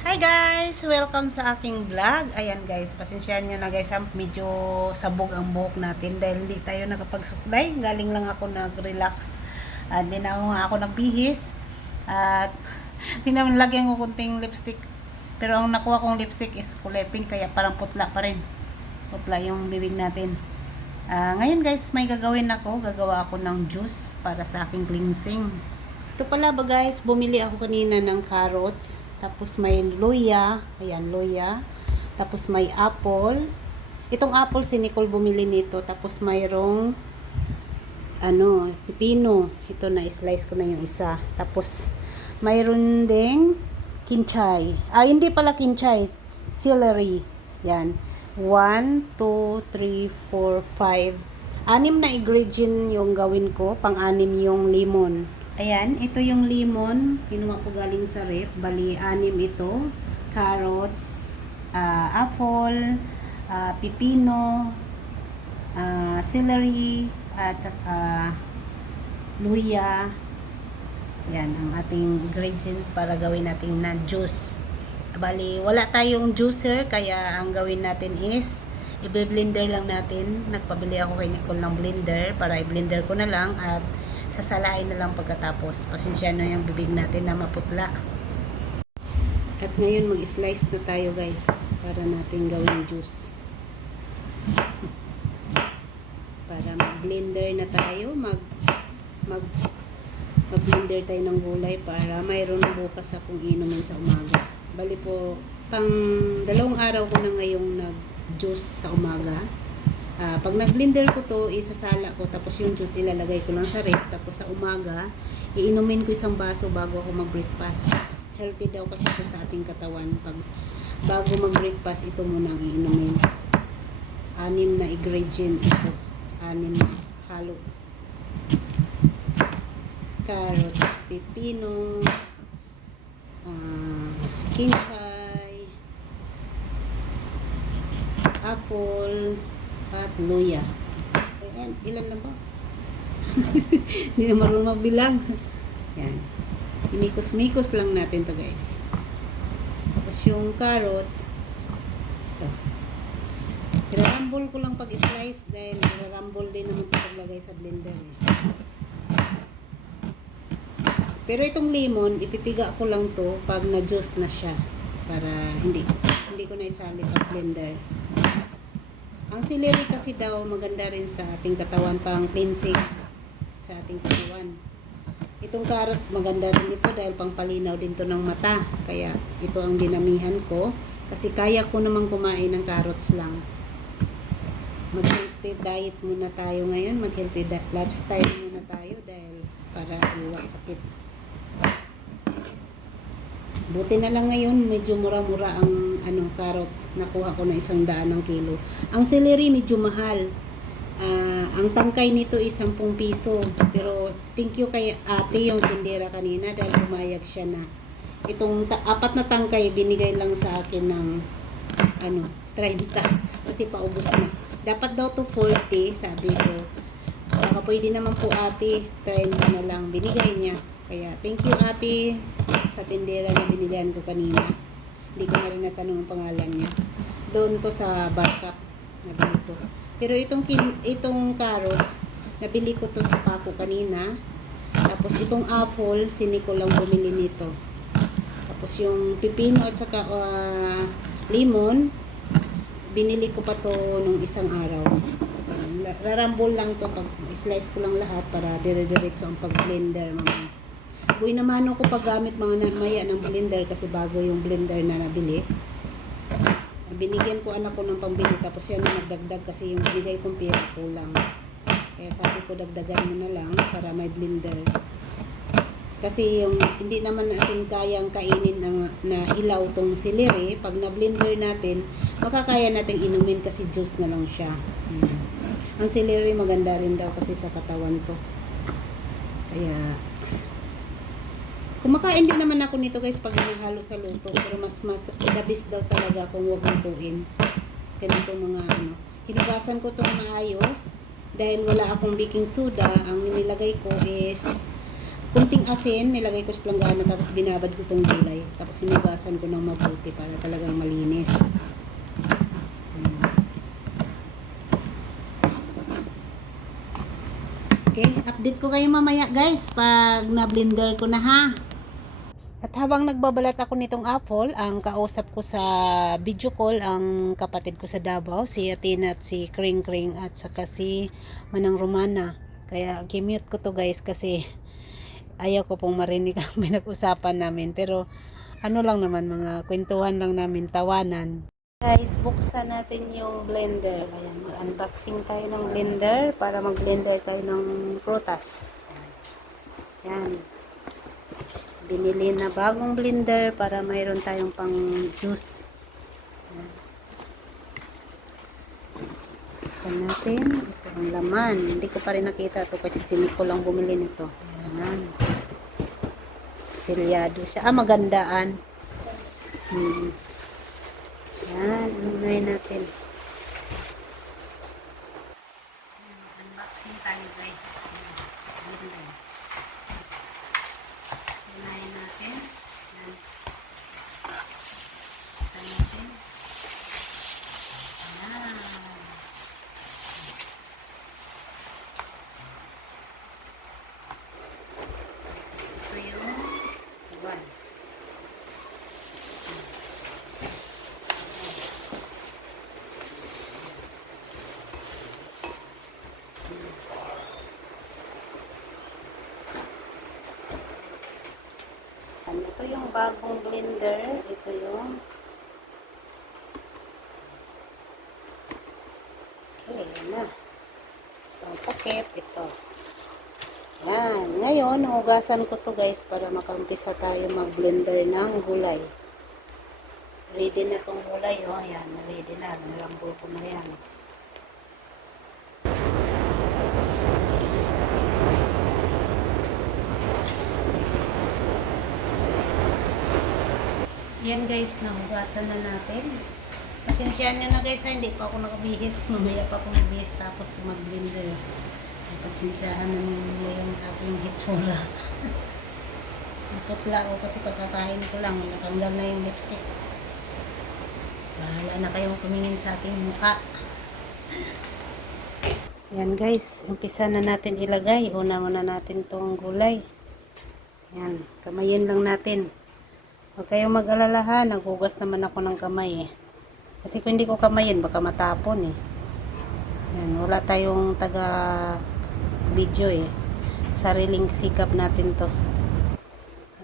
Hi guys! Welcome sa aking vlog. Ayan guys, pasensyahan nyo na guys, medyo sabog ang buhok natin dahil hindi tayo nakapagsuklay. Galing lang ako nag-relax. At din ako, ako nagbihis. At hindi naman lagyan ko kunting lipstick. Pero ang nakuha kong lipstick is kulay pink kaya parang putla pa rin. Putla yung bibig natin. Ah, ngayon guys, may gagawin ako. Gagawa ako ng juice para sa aking cleansing. Ito pala ba guys, bumili ako kanina ng carrots. Tapos may luya. Ayan, luya. Tapos may apple. Itong apple si Nicole bumili nito. Tapos mayroong ano, pipino. Ito na, slice ko na yung isa. Tapos mayroon ding kinchay. Ah, hindi pala kinchay. Celery. Yan. 1, 2, 3, 4, 5. Anim na ingredient yung gawin ko. Pang-anim yung lemon. Ayan, ito yung lemon. Kinuha ko galing sa rep. Bali, anim ito. Carrots, ah, apple, ah, pipino, ah, celery, at saka luya. Yan ang ating ingredients para gawin natin na juice. Bali, wala tayong juicer, kaya ang gawin natin is i-blender lang natin. Nagpabili ako kay Nicole ng blender para i-blender ko na lang at sasalain na lang pagkatapos. Pasensya na yung bibig natin na maputla. At ngayon mag-slice na tayo guys para natin gawin juice. Para mag-blender na tayo, mag mag mag-blender tayo ng gulay para mayroon bukas akong inumin sa umaga. Bali po, pang dalawang araw ko na ngayong nag-juice sa umaga. Ah, pag nag-blender ko to, isasala ko, tapos yung juice ilalagay ko lang sa ref, tapos sa umaga, iinumin ko isang baso bago ako mag-breakfast. Healthy daw kasi ito sa ating katawan. Pag bago mag-breakfast, ito muna ang iinumin. Anim na ingredient ito. Anim na halo. Carrots, pipino, ah, kinchay, apple, at luya. Ayan, ilan lang ba? Hindi na marunong magbilang. Yan. Imikos-mikos lang natin to guys. Tapos yung carrots, ito. Irarambol ko lang pag slice dahil irarambol din naman paglagay sa blender eh. Pero itong lemon, ipipiga ko lang to pag na-juice na siya. Para hindi, hindi ko na isali pag blender. Ang celery kasi daw maganda rin sa ating katawan pang cleansing sa ating katawan. Itong carrots maganda rin ito dahil pang palinaw din to ng mata. Kaya ito ang dinamihan ko. Kasi kaya ko namang kumain ng carrots lang. Mag-healthy diet muna tayo ngayon. Mag-healthy lifestyle muna tayo dahil para iwas sakit. Buti na lang ngayon, medyo mura-mura ang ano, carrots. Nakuha ko na isang daan ng kilo. Ang celery, medyo mahal. Ah, ang tangkay nito is 10 piso. Pero thank you kay ate yung tindera kanina dahil pumayag siya na. Itong apat na tangkay binigay lang sa akin ng ano, 30. Kasi paubos na. Dapat daw to 40, sabi ko. Baka pwede naman po ate, 30 na lang. Binigay niya. Kaya thank you ate sa tindera na binilihan ko kanina. Hindi ko na rin natanong ang pangalan niya. Doon to sa backup. Nabili ko. Pero itong, kin- itong carrots, nabili ko to sa Paco kanina. Tapos itong apple, si Nico lang bumili nito. Tapos yung pipino at saka ah, lemon, binili ko pa to nung isang araw. Rarambol lang to pag slice ko lang lahat para dire-diretso ang pag-blender mamaya. Buhay naman ako pag gamit mga namaya ng blender kasi bago yung blender na nabili. Binigyan ko anak ko ng pambili tapos yan ang nagdagdag kasi yung binigay kong pera kulang. Kaya sabi ko dagdagan mo na lang para may blender. Kasi yung hindi naman natin kayang kainin na, na ilaw tong celery, pag na-blender natin, makakaya natin inumin kasi juice na lang siya. Ayan. Ang celery maganda rin daw kasi sa katawan to. Kaya, kumakain din naman ako nito guys pag hinahalo sa luto. Pero mas, mas, labis daw talaga kung huwag lutuin. Ganito mga ano. Hinugasan ko itong maayos. Dahil wala akong baking soda, ang nilagay ko is kunting asin, nilagay ko sa planggana tapos binabad ko tong gulay. Tapos sinugasan ko ng mabuti para talagang malinis. Okay, update ko kayo mamaya guys pag na-blender ko na ha. At habang nagbabalat ako nitong apple, ang kausap ko sa video call ang kapatid ko sa Davao, si Atina at si Kring Kring at saka si Manang Romana. Kaya gimute ko to guys kasi ayaw ko pong marinig ang pinag-usapan namin. Pero ano lang naman, mga kwentuhan lang namin, tawanan. Guys, buksan natin yung blender. Ayan, unboxing tayo ng blender para mag-blender tayo ng prutas. Ayan. Binili na bagong blender para mayroon tayong pang juice. Ayan. Buksan natin. Ito ang laman. Hindi ko pa rin nakita ito kasi si Nico lang bumili nito. Ayan. Silyado siya. Ah, magandaan. Hmm. Yan, unahin natin. Unboxing tayo guys. Yan. Unahin natin. Yan. Buksan natin. Yan. Ito yung one. Ano ito yung bagong blender. Ito yung Okay, yan na. Isang pakit. Ito. Yan. Ngayon, hugasan ko to guys para makampisa tayo mag-blender ng gulay. Ready na tong gulay. Oh, yan. Ready na. Nalambol ko na yan. Yan guys, nahugasan na natin. Pasensyaan nyo na guys, hindi pa ako nakabihis. Mamaya pa ako magbihis tapos mag-blender. Pasensyaan na ninyo yung aking hitsura. Naputla ako kasi pagkakain ko lang. Natanggal na yung lipstick. Bahala na kayong tumingin sa ating mukha. Yan guys, umpisa na natin ilagay. Una muna natin tong gulay. Yan, kamayin lang natin. Huwag kayong mag-alala ha, naghugas naman ako ng kamay eh. Kasi kung hindi ko kamayin, baka matapon eh. Yan, wala tayong taga video eh. Sariling sikap natin to.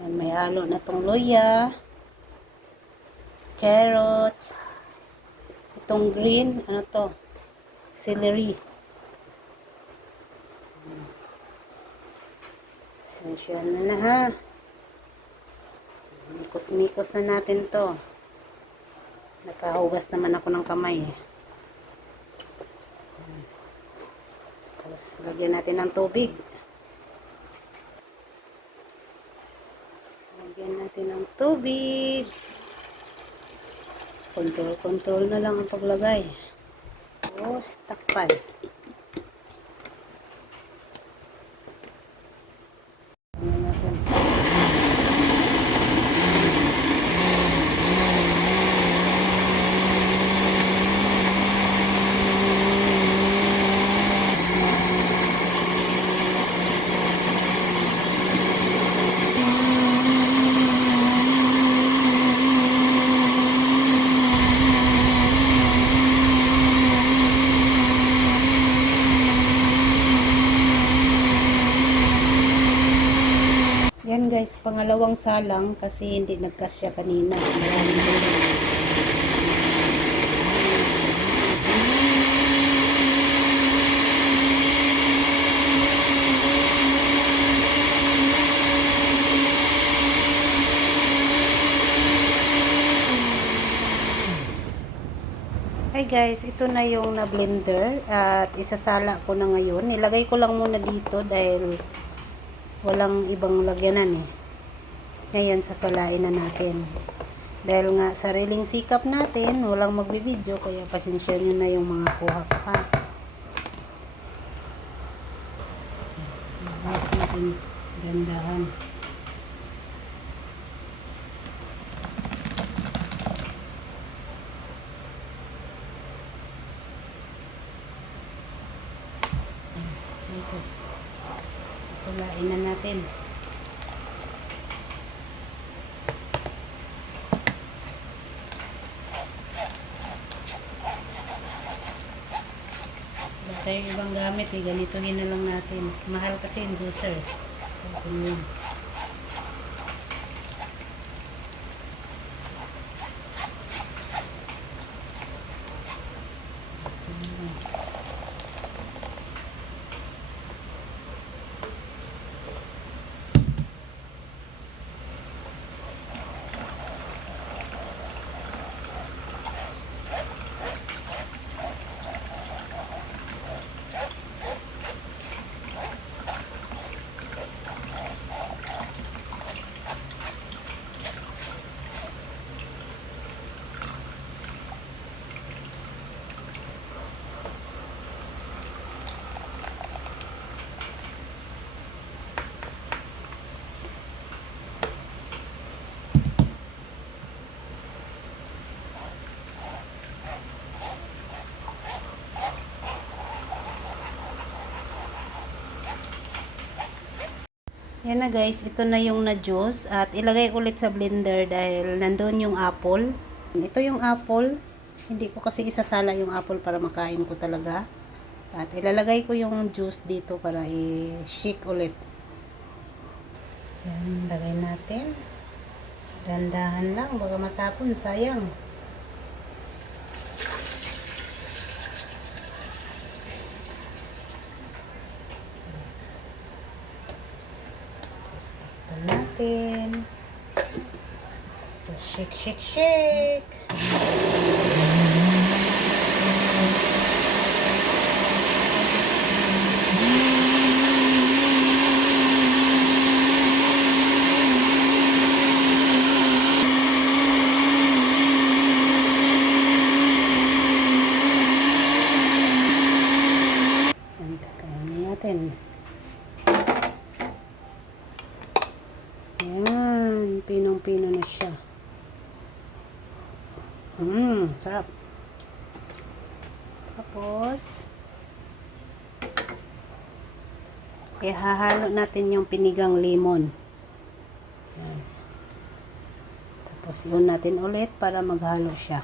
Yan, may halo na tong luya, carrots, itong green, ano to, celery. Essential na na ha. Mikos-mikos na natin to. Nakahugas naman ako ng kamay. Ayan. Tapos lagyan natin ng tubig. Lagyan natin ng tubig. Control-control na lang ang paglagay. Tapos takpan. Ano natin? Yan guys, pangalawang salang kasi hindi nagkasya kanina. Hi guys, ito na yung na-blender at isasala ko na ngayon. Nilagay ko lang muna dito dahil walang ibang lagyanan eh. Ngayon, sasalain na natin. Dahil nga, sariling sikap natin, walang magbibideo, kaya pasensya nyo na yung mga kuha ko ha. Mas natin Dandahan. Ito. Sasalain na natin. Wala tayong ibang gamit eh. Ganitohin na natin. Mahal kasi yung juicer. Ito na lang. Ito na lang. Yan na guys, ito na yung na-juice at ilagay ulit sa blender dahil nandun yung apple. Ito yung apple. Hindi ko kasi isasala yung apple para makain ko talaga. At ilalagay ko yung juice dito para i-shake ulit. Yan, lagay natin. Dandahan lang, baga matapon, sayang. Tapos takpan natin. Tapos shake, shake, shake. Takayin natin. Yan, pinong-pino na siya. Mmm, sarap. Tapos, ihahalo natin yung pinigang lemon. Yan. Tapos, yun natin ulit para maghalo siya.